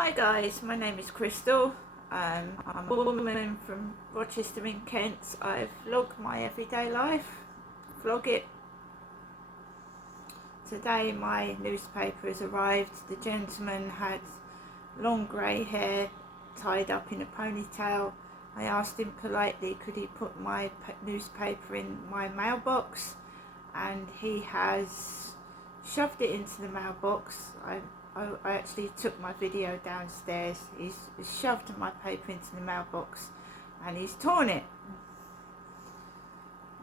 Hi guys, my name is Crystal. I'm a woman from Rochester in Kent. I vlog my everyday life, vlog it. Today my newspaper has arrived. The gentleman had long grey hair tied up in a ponytail. I asked him politely could he put my newspaper in my mailbox, and he has shoved it into the mailbox. I actually took my video downstairs. He's shoved my paper into the mailbox and he's torn it.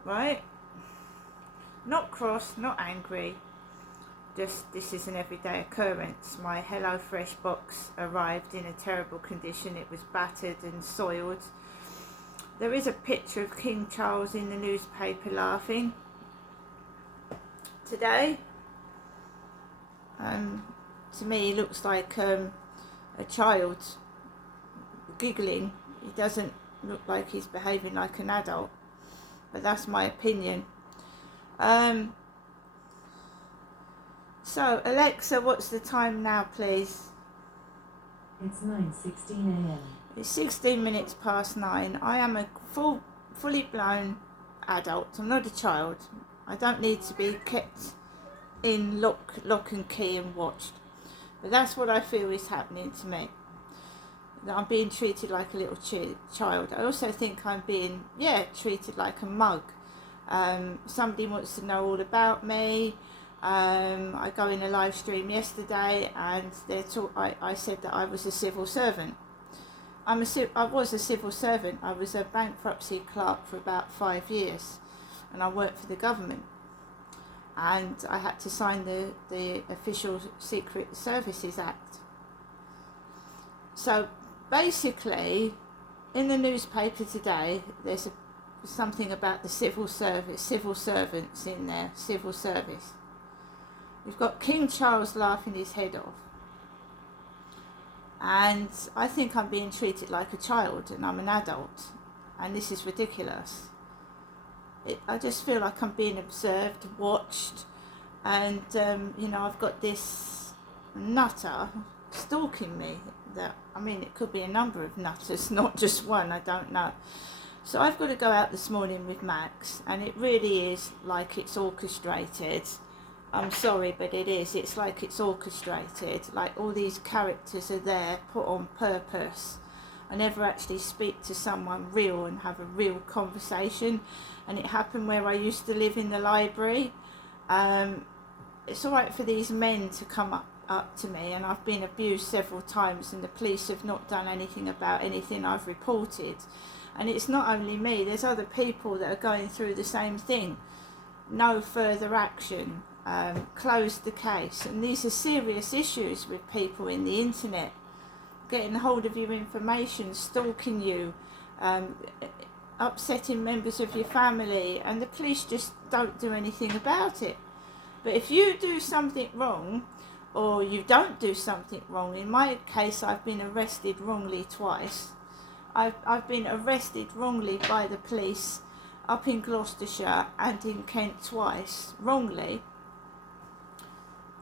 Right? Not cross, not angry. Just this is an everyday occurrence. My HelloFresh box arrived in a terrible condition. It was battered and soiled. There is a picture of King Charles in the newspaper laughing today. To me, he looks like a child giggling. He doesn't look like he's behaving like an adult, but that's my opinion. So, Alexa, what's the time now, please? It's 9:16 a.m. It's 16 minutes past 9. I am a fully blown adult. I'm not a child. I don't need to be kept in lock and key and watched. But that's what I feel is happening to me. That I'm being treated like a little child. I also think I'm being, treated like a mug. Somebody wants to know all about me. I go in a live stream yesterday and I said that I was a civil servant. I was a civil servant. I was a bankruptcy clerk for about 5 years, and I worked for the government. And I had to sign the Official Secret Services Act. So basically, in the newspaper today, there's something about the civil servants in there, civil service. You've got King Charles laughing his head off. And I think I'm being treated like a child, and I'm an adult. And this is ridiculous. I just feel like I'm being observed, watched, and I've got this nutter stalking me. It could be a number of nutters, not just one, I don't know. So I've got to go out this morning with Max, and it really is like it's orchestrated. I'm sorry, but it is. It's like it's orchestrated, like all these characters are there, put on purpose. I never actually speak to someone real and have a real conversation. And it happened where I used to live in the library. It's all right for these men to come up to me, and I've been abused several times, and the police have not done anything about anything I've reported. And it's not only me, there's other people that are going through the same thing. No further action, close the case. And these are serious issues with people in the internet, getting hold of your information, stalking you, upsetting members of your family, and the police just don't do anything about it. But if you do something wrong, or you don't do something wrong, in my case I've been arrested wrongly twice. I've been arrested wrongly by the police up in Gloucestershire and in Kent twice, wrongly,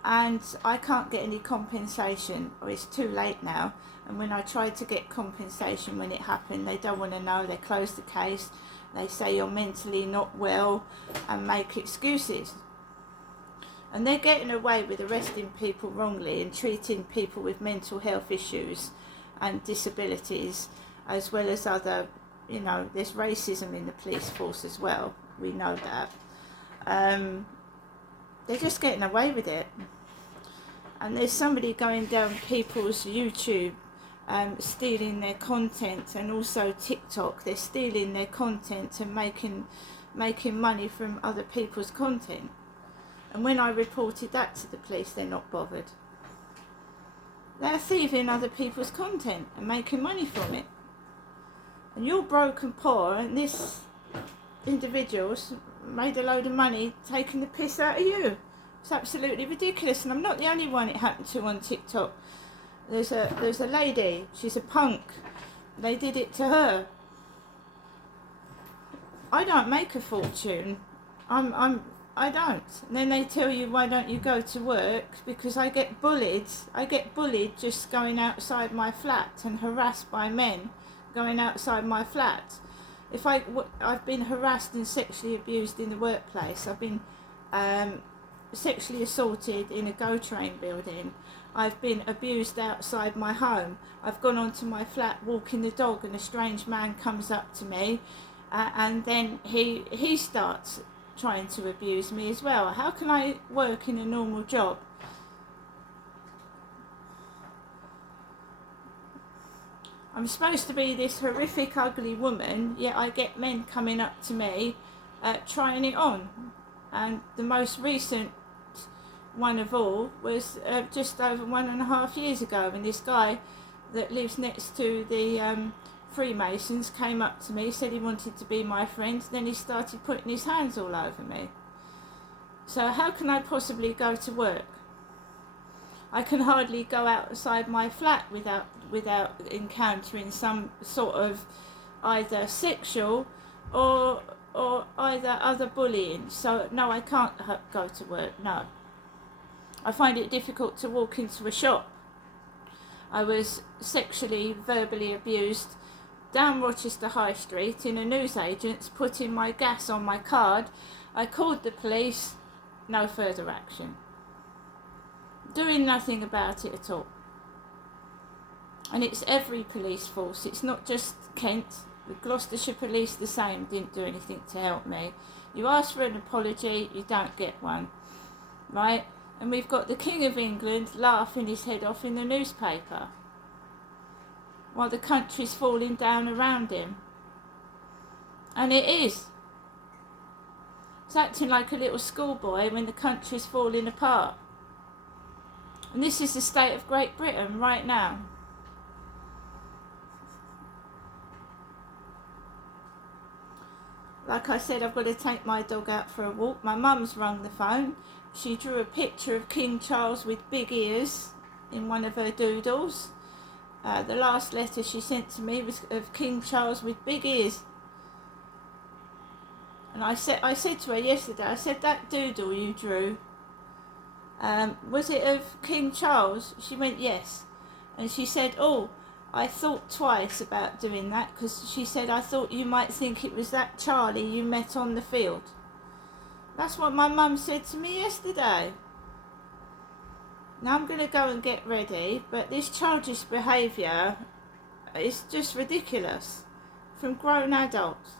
and I can't get any compensation, or it's too late now. And when I tried to get compensation when it happened, they don't want to know. They close the case. They say you're mentally not well and make excuses. And they're getting away with arresting people wrongly and treating people with mental health issues and disabilities, as well as other, there's racism in the police force as well. We know that. They're just getting away with it. And there's somebody going down people's YouTube, stealing their content, and also TikTok. They're stealing their content and making money from other people's content. And when I reported that to the police, they're not bothered. They're thieving other people's content and making money from it. And you're broke and poor, and this individual's made a load of money taking the piss out of you. It's absolutely ridiculous, and I'm not the only one it happened to on TikTok. There's a lady, she's a punk. They did it to her. I don't make a fortune. I'm I don't. And then they tell you, why don't you go to work? Because I get bullied. I get bullied just going outside my flat and harassed by men going outside my flat. I've been harassed and sexually abused in the workplace. I've been sexually assaulted in a GO Train building. I've been abused outside my home. I've gone onto my flat walking the dog and a strange man comes up to me and then he starts trying to abuse me as well. How can I work in a normal job? I'm supposed to be this horrific, ugly woman, yet I get men coming up to me trying it on. And the most recent one of all was just over 1.5 years ago, when this guy that lives next to the Freemasons came up to me, said he wanted to be my friend, then he started putting his hands all over me. So how can I possibly go to work? I can hardly go outside my flat without encountering some sort of either sexual or either other bullying. So no, I can't go to work, no. I find it difficult to walk into a shop. I was sexually, verbally abused down Rochester High Street in a newsagent's, putting my gas on my card. I called the police, no further action. Doing nothing about it at all. And it's every police force, it's not just Kent. The Gloucestershire Police the same, didn't do anything to help me. You ask for an apology, you don't get one, right? And we've got the King of England laughing his head off in the newspaper while the country's falling down around him. And it is. It's acting like a little schoolboy when the country's falling apart. And this is the state of Great Britain right now. Like I said, I've got to take my dog out for a walk. My mum's rung the phone. She drew a picture of King Charles with big ears in one of her doodles. The last letter she sent to me was of King Charles with big ears. And I said to her yesterday, I said, that doodle you drew, was it of King Charles? She went, yes. And she said, oh, I thought twice about doing that, because she said, I thought you might think it was that Charlie you met on the field. That's what my mum said to me yesterday. Now I'm going to go and get ready, but this childish behaviour is just ridiculous from grown adults.